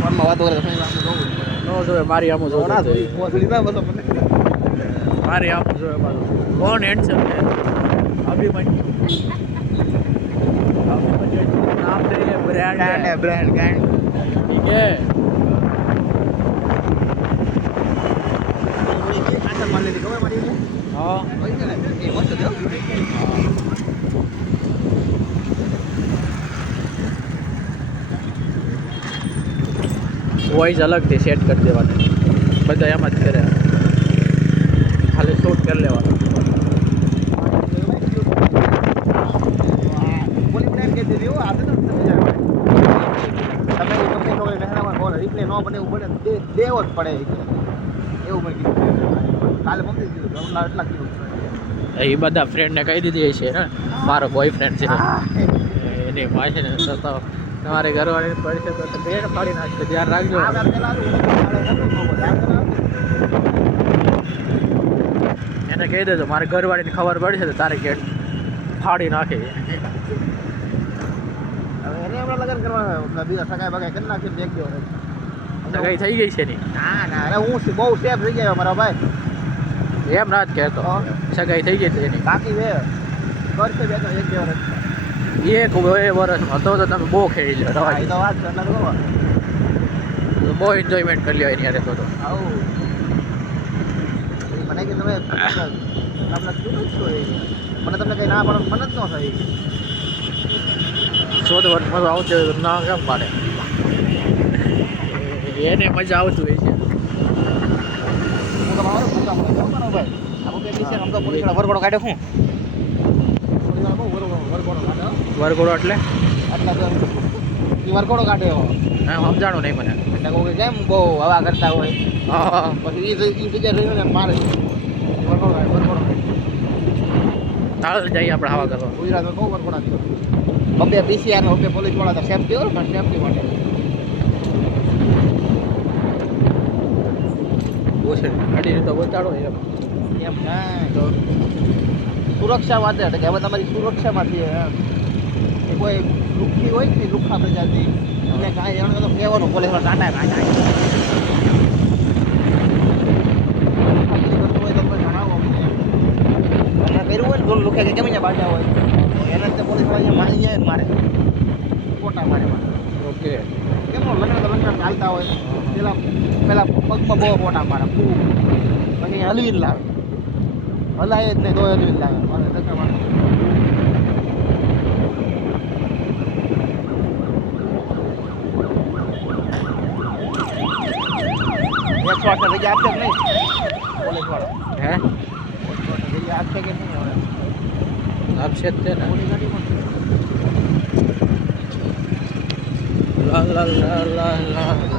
ફોનમાં વાતો કરે તો નો જોવે મારી આમ જોવે ના જોઈ મોસલી ના બોલો મને મારી આમ જોવે મારું કોણ હેન્ડસમ છે અભિમન્યુ નામ દે બ્રાન્ડ બ્રાન્ડ ઠીક है हाँ वॉइस अलग थी सेट कर देवाने બધા એમ જ કરે ખાલી શૂટ કરી લેવાનું રિપ્લે ન બને એવું બને દેવો જ પડે એવું મને કીધું કાલે મમ્મી કીધું એટલા કીધું એ બધા ફ્રેન્ડને કહી દીધી છે ને મારો બોયફ્રેન્ડ છે એની પાસે ને તો તમારી ઘરવાળી પડશે તો બેન પાડી નાખશે ધ્યાન રાખજો એને કહી દેજો મારે ઘરવાળીને ખબર પડશે તો તારે ગેટ ફાડી નાખે હવે એને હમણાં લગ્ન કરવાના બીજા સગાઈ બગાઈ કરી નાખી દેખ દો સગાઈ થઈ ગઈ છે ની ના ના અરે હું બહુ સેફ થઈ ગયો મારા ભાઈ એમ ના જ કહેતો સગાઈ થઈ ગઈ છે એની બાકી વે કરશે બે એક બે વર્ષ એક વર્ષમાં હતો તો તમે બહુ ખેડી લો તો વાત છે બહુ એન્જોયમેન્ટ કરી લ્યો એની યારે તો આવું મને કે તમે તમને શું છો મને તમને કઈ ના પણ મને જ ન થાય શોધ વર્ષમાં આવશે ના કેમ પાડે એને મજા આવતું હોય છે વરઘોડો કાઢ્યો શું વરઘોડો એટલે વરઘોડો કાઢ્યો સમજાણું નહીં મને એટલે કહું કે કેમ બહુ હવા કરતા હોય હા પછી એ જગ્યાએ રહીને મારે વરઘોડો વરઘોડો ચાલો જઈએ આપણે હવા કરવા ગુજરાતમાં બહુ વરઘોડા થયો બબે પીસીઆર ને બબે પોલીસ વાળા તો સેફટી હોય પણ સેફટી માટે ગાડી તો બતાડો એમ એમ ના તો સુરક્ષા માટે એટલે કે હવે તમારી સુરક્ષામાંથી કોઈ લુખ્ખી હોય ને લુખ્ખા પ્રજાતિ અને કાંઈ એનો તો કહેવાનું પોલીસ વાળા ટાટા જણાવો અને કર્યું હોય ને લુખ્ખા કે કેમ અહીંયા બાજા હોય એને તો પોલીસ વાળા મારી જાય મારે ખોટા મારે ઓકે કેમ લગ્ન તો લગ્ન ચાલતા હોય પેલા પગમાં બહુ મોટા મારે પછી હલવી જ લાવે હલાય જ નહીં તો હલવી જ લાવે ધક્કા મારે એકસો આઠ જગ્યા આપશે કે નહીં પોલીસ વાળા હે જગ્યા આપશે કે નહીં હવે આપશે જ છે ને પોલીસ ગાડીમાં લા લા લા લા લા